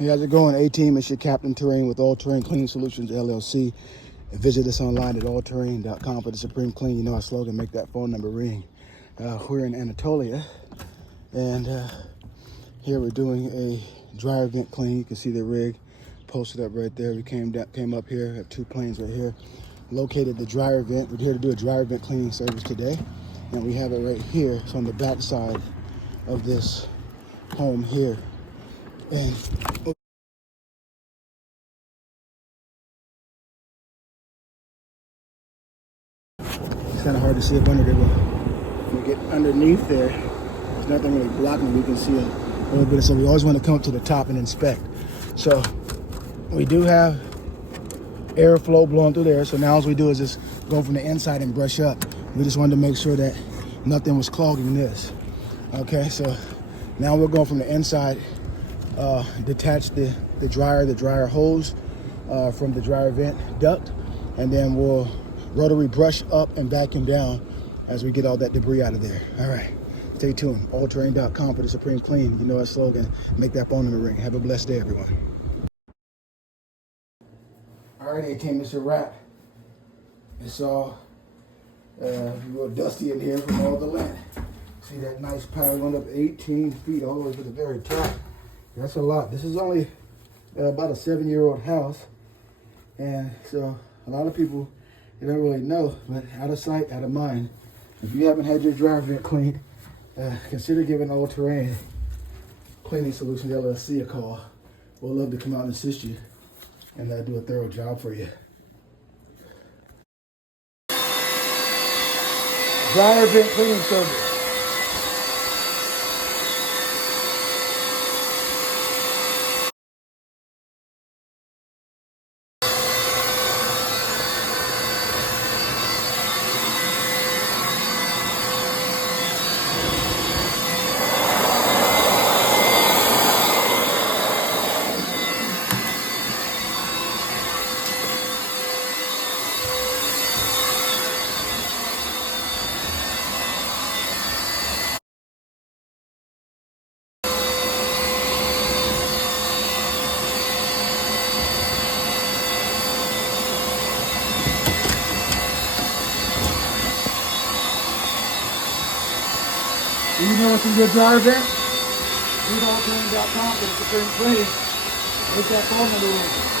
Hey, how's it going? A-Team, it's your Captain Terrain with All Terrain Cleaning Solutions, LLC. And visit us online at allterrain.com for the Supreme Clean. You know our slogan, make that phone number ring. We're in Anatolia, and here we're doing a dryer vent clean. You can see the rig posted up right there. We came up here, have two planes right here. Located the dryer vent. We're here to do a dryer vent cleaning service today. And we have it right here. It's on the back side of this home here. And it's kind of hard to see up under there, but when we get underneath there, there's nothing really blocking. We can see a little bit. So we always want to come up to the top and inspect. So we do have airflow blowing through there. So now all we do is just go from the inside and brush up. We just wanted to make sure that nothing was clogging this. Okay, so now we're going from the inside, detach the dryer hose from the dryer vent duct, and then we'll rotary brush up and vacuum down as we get all that debris out of there. All right, stay tuned. Allterrain.com for the Supreme Clean. You know our slogan, make that phone number ring. Have a blessed day, everyone. All right, A-Team, it's a wrap. It's all a little dusty in here from all the lint. See that nice pile went up 18 feet all the way to the very top. That's a lot. This is only about a 7-year-old house. And so a lot of people, they don't really know, but out of sight, out of mind. If you haven't had your dryer vent cleaned, consider giving All Terrain Cleaning Solutions LLC a call. We'll love to come out and assist you and do a thorough job for you. Dryer vent cleaning service. Do you know what's in your dryer vent? Use allterrain.com for the Supreme Clean. Make that phone number.